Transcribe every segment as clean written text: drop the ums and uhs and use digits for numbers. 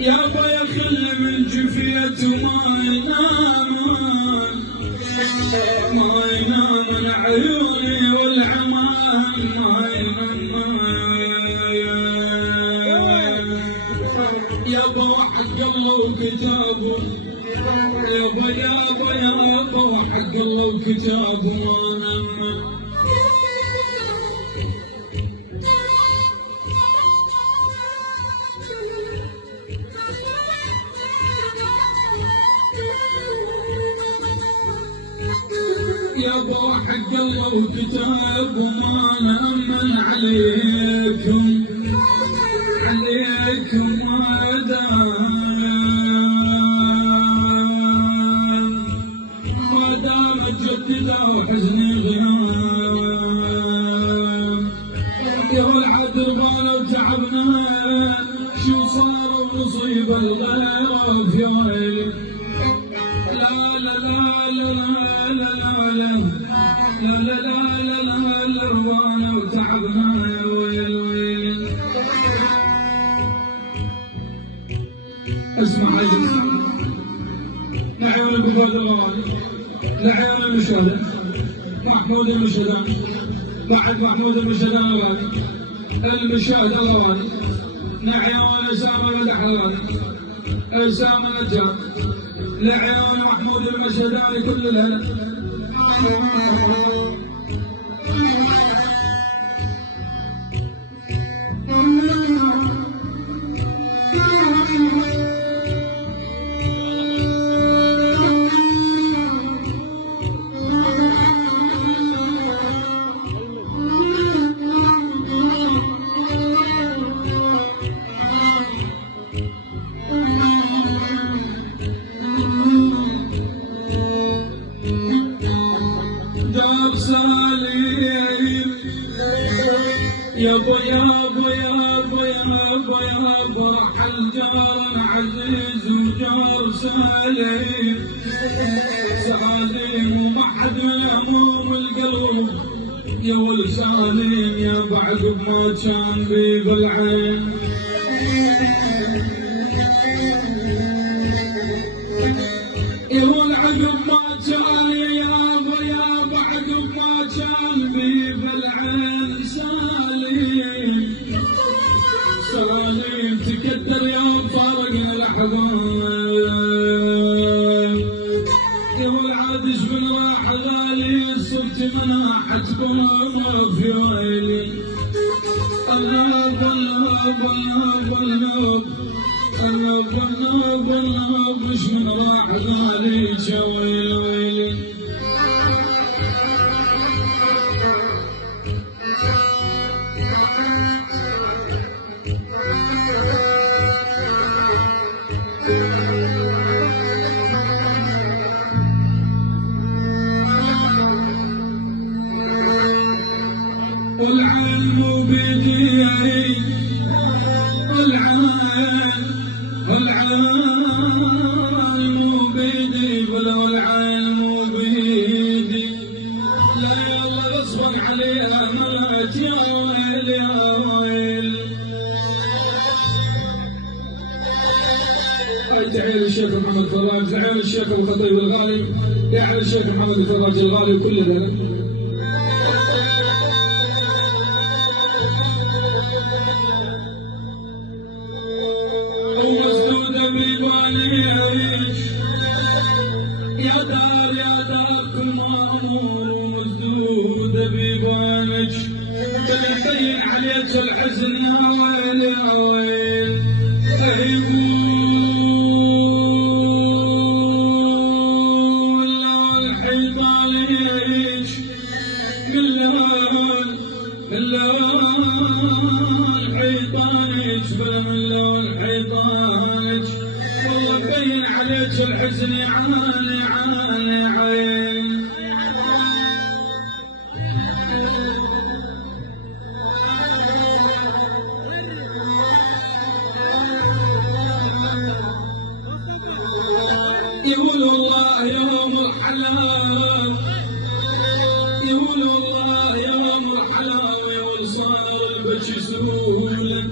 يابا يا خل من جفيته ما ينام عيوني والعمان ما ينام يابا وحق الله وكتابه يابا وحق الله وكتابه ما نام يابا وحق الله وكتابه ما نأمن عليكم ما دام تجددا وحزني غياب يا العذر قالوا تعبنا شو صار بنصيب الغيرة في ويلي لا لا لا لا لا لا لا لا لا روانا وتعبنا يا ويل ويل اسمع لعيون البفاد الغوالي لعيون المشهدة محمود المشهدان بعد محمود المشهدان الغالي المشاهد الغوالي لعيون أسامة الحوالي أسامة النجار لعيون محمود المشهدان كل الهلا يابا يابا يابا يابا يابا حل جار عزيز وجار سليم وما حد من هموم القلب يا والسالم يا بعقب ما كان بي بالعين يا والعقب ما كان يابا يابا عقب ما كان بي بالعين سليم تكدر يوم فارقنا الأحباب يا والعادش من راح غالي صرت مناحة بنا في ويلي النوب مش من راح غالي شويل ويلي والعين مو بيدي والعين مو بيدي بلا والعين مو بيدي لا يلا غصبا عليها مرت يا ويل يا ويل تعال الشيخ محمد فراج تعال الشيخ الخطيب الغالي تعال الشيخ محمد فراج الغالي وكل ذلك يا دار كل مامور ومسدود بيبانك تبين عليك الحزن يا ويل يا ويل ولا الحيطان يعيش من لون الحيطان يشبه من لون الحيطان والله مبين عليك الحزن يا عالي عالي عين يقول والله يوم الحلال يقول والله يوم الحلال يا ولد صار البشي سهول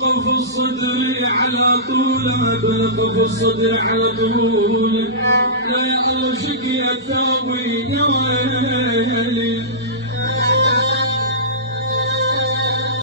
قف الصدر على طولك، قف الصدر على طولك، لا يغلب شقي الثوب يا ويلي.